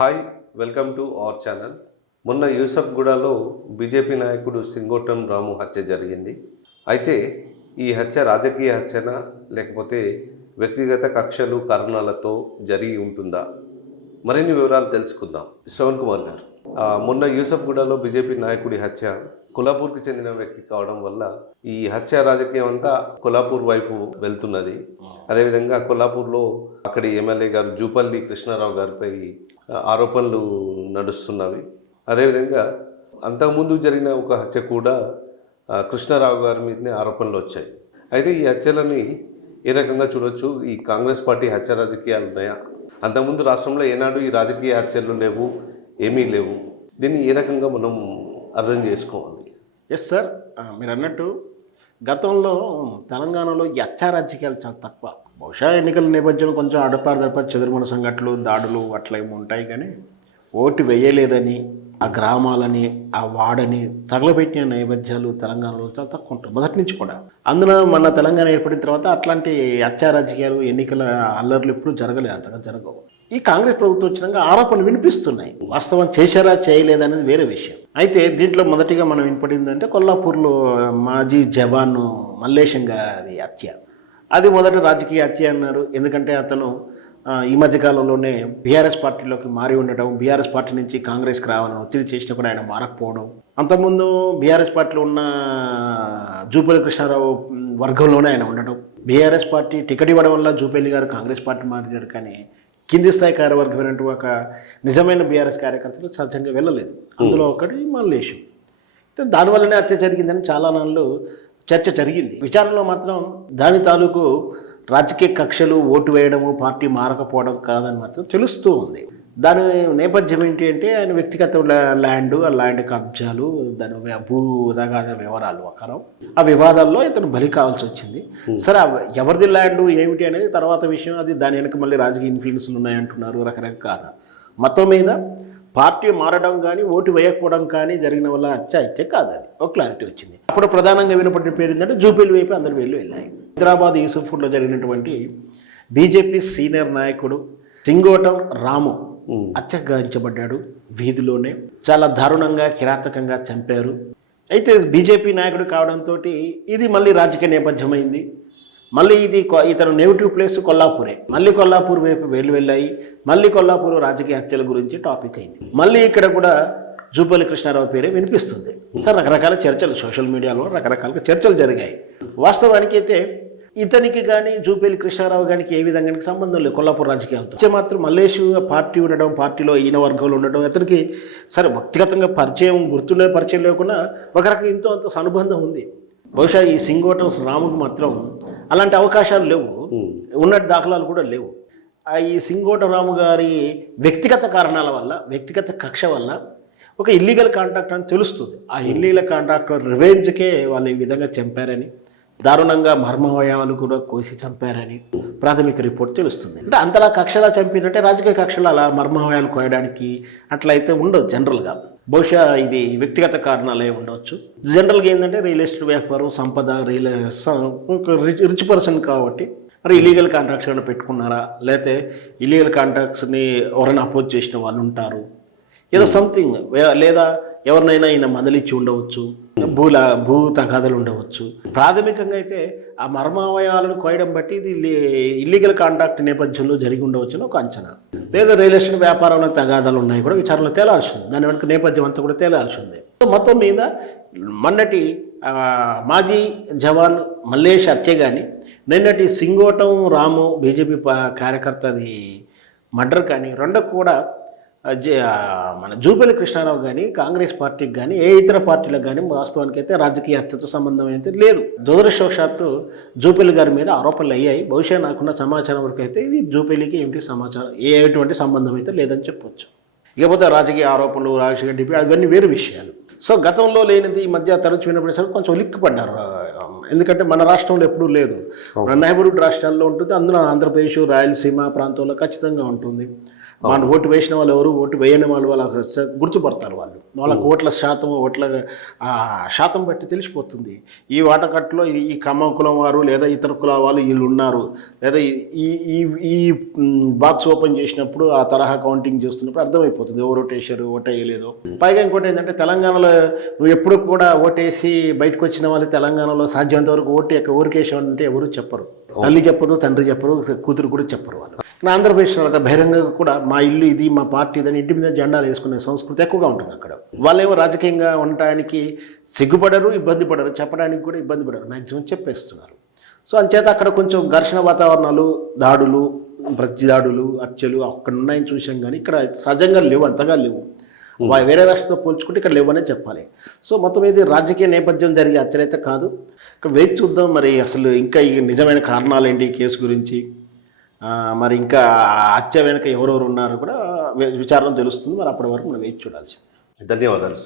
Hi welcome to our channel. మొన్న యూసఫ్గూడలో BJP నాయకుడు సింగోటం రాము హత్య జరిగింది. అయితే ఈ హత్య రాజకీయ హత్యనా లేకపోతే వ్యక్తిగత కక్షలు కారణాలతో జరిగి ఉంటుందా? మరిన్ని వివరాలు తెలుసుకుందాం. శ్రవణ్ కుమార్ గారు, మొన్న యూసఫ్గూడలో బీజేపీ నాయకుడి హత్య కొల్లాపూర్కి చెందిన వ్యక్తి కావడం వల్ల ఈ హత్య రాజకీయం అంతా కొల్లాపూర్ వైపు వెళ్తున్నది. అదేవిధంగా కొల్లాపూర్లో అక్కడి ఎమ్మెల్యే గారు జూపల్లి కృష్ణారావు గారిపై ఆరోపణలు నడుస్తున్నవి. అదేవిధంగా అంతకుముందు జరిగిన ఒక హత్య కూడా కృష్ణారావు గారి మీదనే ఆరోపణలు వచ్చాయి. అయితే ఈ హత్యలని ఏ రకంగా చూడొచ్చు? ఈ కాంగ్రెస్ పార్టీ హత్య రాజకీయాలు ఉన్నాయా? అంతకుముందు రాష్ట్రంలో ఏనాడు ఈ రాజకీయ హత్యలు లేవు, ఏమీ లేవు. దీన్ని ఏ రకంగా మనం అర్థం చేసుకోవాలి? ఎస్ సార్, మీరు అన్నట్టు గతంలో తెలంగాణలో ఈ హత్య రాజకీయాలు చాలా తక్కువ. బహుశా ఎన్నికల నేపథ్యంలో కొంచెం అడపాదడప చెదురుమణ సంఘటనలు, దాడులు అట్లా ఏమి ఉంటాయి. కానీ ఓటు వేయలేదని ఆ గ్రామాలని ఆ వాడని తగలబెట్టిన నేపథ్యాలు తెలంగాణలో చాలా తక్కువ ఉంటాయి మొదటి నుంచి కూడా. అందులో మన తెలంగాణ ఏర్పడిన తర్వాత అట్లాంటి హత్య రాజకీయాలు, ఎన్నికల అల్లర్లు ఎప్పుడూ జరగలేదు, అంతగా జరగవు. ఈ కాంగ్రెస్ ప్రభుత్వం వచ్చినాక ఆరోపణలు వినిపిస్తున్నాయి. వాస్తవం చేశారా చేయలేదనేది వేరే విషయం. అయితే దీంట్లో మొదటిగా మనం వినపడిందంటే కొల్లాపూర్లో మాజీ జవాన్ మల్లేశం గారి హత్య. అది మొదటి రాజకీయ హత్య అన్నారు. ఎందుకంటే అతను ఈ మధ్యకాలంలోనే బీఆర్ఎస్ పార్టీలోకి మారి ఉండటం, బీఆర్ఎస్ పార్టీ నుంచి కాంగ్రెస్కి రావాలని ఒత్తిడి చేసినా కూడా ఆయన మారకపోవడం, అంతకుముందు బీఆర్ఎస్ పార్టీలో ఉన్న జూపల్లి కృష్ణారావు వర్గంలోనే ఆయన ఉండటం, బీఆర్ఎస్ పార్టీ టికెట్ ఇవ్వడం వల్ల జూపల్లి గారు కాంగ్రెస్ పార్టీ మారినాడు. కానీ కింది స్థాయి కార్యవర్గమైనటువంటి ఒక నిజమైన బీఆర్ఎస్ కార్యకర్తలు సహజంగా వెళ్ళలేదు. అందులో ఒకటి మల్లేశం. దానివల్లనే హత్య జరిగిందని చాలా నాళ్ళు చర్చ జరిగింది. విచారణలో మాత్రం దాని తాలూకు రాజకీయ కక్షలు, ఓటు వేయడము, పార్టీ మారకపోవడం కాదని మాత్రం తెలుస్తూ ఉంది. దాని నేపథ్యం ఏంటి అంటే ఆయన వ్యక్తిగత ల్యాండ్, ఆ ల్యాండ్ కబ్జాలు, దాని భూ తగాద వివరాలు ఒకరం. ఆ వివాదాల్లో ఇతను బలి కావాల్సి వచ్చింది. సరే, ఎవరిది ల్యాండ్ ఏమిటి అనేది తర్వాత విషయం. అది దాని వెనక మళ్ళీ రాజకీయ ఇన్ఫ్లుయెన్స్లు ఉన్నాయంటున్నారు, రకరకాల. మొత్తం మీద పార్టీ మారడం కానీ ఓటు వేయకపోవడం కానీ జరిగిన వల్ల హత్య కాదు. అది ఒక క్లారిటీ వచ్చింది. అప్పుడు ప్రధానంగా వినపడిన పేరు ఏంటంటే జూపల్లి వైపు అందరి వేళ్ళు వెళ్ళాయి. హైదరాబాద్ యూసఫ్గూడలో జరిగినటువంటి బీజేపీ సీనియర్ నాయకుడు సింగోటం రాము హత్యగాయించబడ్డాడు. వీధిలోనే చాలా దారుణంగా, కిరాతకంగా చంపారు. అయితే బీజేపీ నాయకుడు కావడంతో ఇది మళ్ళీ రాజకీయ నేపథ్యమైంది. మళ్ళీ ఇది ఇతను నెగిటివ్ ప్లేస్ కొల్లాపూరే. మళ్ళీ కొల్లాపూర్ వైపు వెళ్ళాయి. మళ్ళీ కొల్లాపూర్ రాజకీయ హత్యల గురించి టాపిక్ అయింది. మళ్ళీ ఇక్కడ కూడా జూపల్లి కృష్ణారావు పేరే వినిపిస్తుంది. సార్, రకరకాల చర్చలు సోషల్ మీడియాలో రకరకాల చర్చలు జరిగాయి. వాస్తవానికి అయితే ఇతనికి కానీ జూపల్లి కృష్ణారావు గారికి ఏ విధంగా సంబంధం లేదు కొల్లాపూర్ రాజకీయాలతో. మాత్రం మల్లేష్ పార్టీ ఉండడం, పార్టీలో ఈయన వర్గంలో ఉండడం, ఇతనికి సరే వ్యక్తిగతంగా పరిచయం, గుర్తుండే పరిచయం లేకుండా ఒక రకం ఎంతో అంత అనుబంధం ఉంది. బహుశా ఈ సింగోటం రాముకు మాత్రం అలాంటి అవకాశాలు లేవు, ఉన్నట్టు దాఖలాలు కూడా లేవు. ఈ సింగోటం రాము గారి వ్యక్తిగత కారణాల వల్ల, వ్యక్తిగత కక్ష వల్ల ఒక ఇల్లీగల్ కాంట్రాక్ట్ అని తెలుస్తుంది. ఆ ఇల్లీగల్ కాంట్రాక్ట్ రివెంజ్కే వాళ్ళు ఈ విధంగా చంపారని, దారుణంగా మర్మవయాలు కూడా కోసి చంపారని ప్రాథమిక రిపోర్ట్ తెలుస్తుంది. అంటే అంతలా కక్షలా చంపినట్టే రాజకీయ కక్షలు అలా మర్మవయాలు కోయడానికి అట్లయితే ఉండవు జనరల్గా. బహుశా ఇది వ్యక్తిగత కారణాలే ఉండవచ్చు. జనరల్గా ఏంటంటే రియల్ ఎస్టేట్ వ్యాపారం, సంపద, రిచ్ పర్సన్ కాబట్టి మరి ఇల్లీగల్ కాంట్రాక్ట్స్ ఏమైనా పెట్టుకున్నారా, లేకపోతే ఇల్లీగల్ కాంట్రాక్ట్స్ని ఎవరైనా అపోజ్ చేసిన వాళ్ళు ఉంటారు, ఏదో సంథింగ్, లేదా ఎవరినైనా ఈయన మందలిచ్చి ఉండవచ్చు, భూ తగాదాలు ఉండవచ్చు. ప్రాథమికంగా అయితే ఆ మర్మావయాలను కోయడం బట్టి ఇది ఇల్లీగల్ కాంట్రాక్ట్ నేపథ్యంలో జరిగి ఉండవచ్చు అని ఒక అంచనా. లేదా రియల్ ఎస్టేట్ వ్యాపారంలో తగాదాలు ఉన్నాయి కూడా విచారణలో తేలాల్సి ఉంది. దాని వెనక నేపథ్యం అంతా కూడా తేలాల్సి ఉంది. మొత్తం మీద మొన్నటి మాజీ జవాన్ మల్లేష్ హత్య కానీ, నిన్నటి సింగోటం రాము బీజేపీ కార్యకర్తది మర్డర్ కానీ, రెండు కూడా మన జూపల్లి కృష్ణారావు కానీ, కాంగ్రెస్ పార్టీకి కానీ, ఏ ఇతర పార్టీలకు కానీ వాస్తవానికి అయితే రాజకీయ హత్యతో సంబంధం అయితే లేదు. దురదృష్టవశాత్తు జూపల్లి గారి మీద ఆరోపణలు అయ్యాయి. బహుశా నాకున్న సమాచారం వరకు అయితే ఇది జూపల్లికి ఎటువంటి సంబంధం అయితే లేదని చెప్పొచ్చు. ఇకపోతే రాజకీయ ఆరోపణలు, రాజకీయ డిబేట్ అవన్నీ వేరు విషయాలు. సో గతంలో లేనిది ఈ మధ్య తరచు వినపడేసరికి కొంచెం ఉలిక్కిపడ్డారు. ఎందుకంటే మన రాష్ట్రంలో ఎప్పుడూ లేదు, మన నైబర్హుడ్ రాష్ట్రాల్లో ఉంటుంది. అందులో ఆంధ్రప్రదేశ్, రాయలసీమ ప్రాంతంలో ఖచ్చితంగా ఉంటుంది. మన ఓటు వేసిన వాళ్ళు ఎవరు, ఓటు వేయని వాళ్ళు గుర్తుపడతారు. వాళ్ళకి ఓట్ల శాతం, ఓట్ల శాతం బట్టి తెలిసిపోతుంది. ఈ వాటకట్లో ఈ కమ్మ కులం వారు లేదా ఇతర కుల వాళ్ళు వీళ్ళు ఉన్నారు, లేదా ఈ ఈ ఈ బాక్స్ ఓపెన్ చేసినప్పుడు ఆ తరహా కౌంటింగ్ చేస్తున్నప్పుడు అర్థమైపోతుంది ఎవరు ఓటేశారు, ఓటేయలేదు. పైగా ఇంకోటి ఏంటంటే తెలంగాణలో నువ్వు ఎప్పుడు కూడా ఓటేసి బయటకు వచ్చిన వాళ్ళు తెలంగాణలో సాధ్యమంత వరకు ఓరికేసామంటే ఎవరు చెప్పరు. తల్లి చెప్పదు, తండ్రి చెప్పరు, కూతురు కూడా చెప్పరు. వాళ్ళు నా ఆంధ్రప్రదేశ్లో బహిరంగంగా కూడా మా ఇల్లు ఇది, మా పార్టీ ఇదని ఇంటి మీద జెండాలు వేసుకునే సంస్కృతి ఎక్కువగా ఉంటుంది అక్కడ. వాళ్ళేమో రాజకీయంగా ఉండటానికి సిగ్గుపడరు, ఇబ్బంది పడరు, చెప్పడానికి కూడా ఇబ్బంది పడరు, మ్యాక్సిమం చెప్పేస్తున్నారు. సో అంచేత అక్కడ కొంచెం ఘర్షణ వాతావరణాలు, దాడులు, ప్రతి దాడులు, హత్యలు అక్కడ ఉన్నాయని చూసాం. కానీ ఇక్కడ సహజంగా లేవు, అంతగా లేవు. వేరే రాష్ట్రంతో పోల్చుకుంటే ఇక్కడ లేవనే చెప్పాలి. సో మొత్తం ఇది రాజకీయ నేపథ్యం జరిగే హత్యలైతే కాదు. ఇక్కడ వేచి చూద్దాం మరి అసలు ఇంకా ఈ నిజమైన కారణాలు ఏంటి ఈ కేసు గురించి, మరి ఇంకా హత్య వెనుక ఎవరెవరు ఉన్నారో కూడా విచారణ తెలుస్తుంది. మరి అప్పటి వరకు మనం వేచి చూడాల్సింది. ధన్యవాదాలు.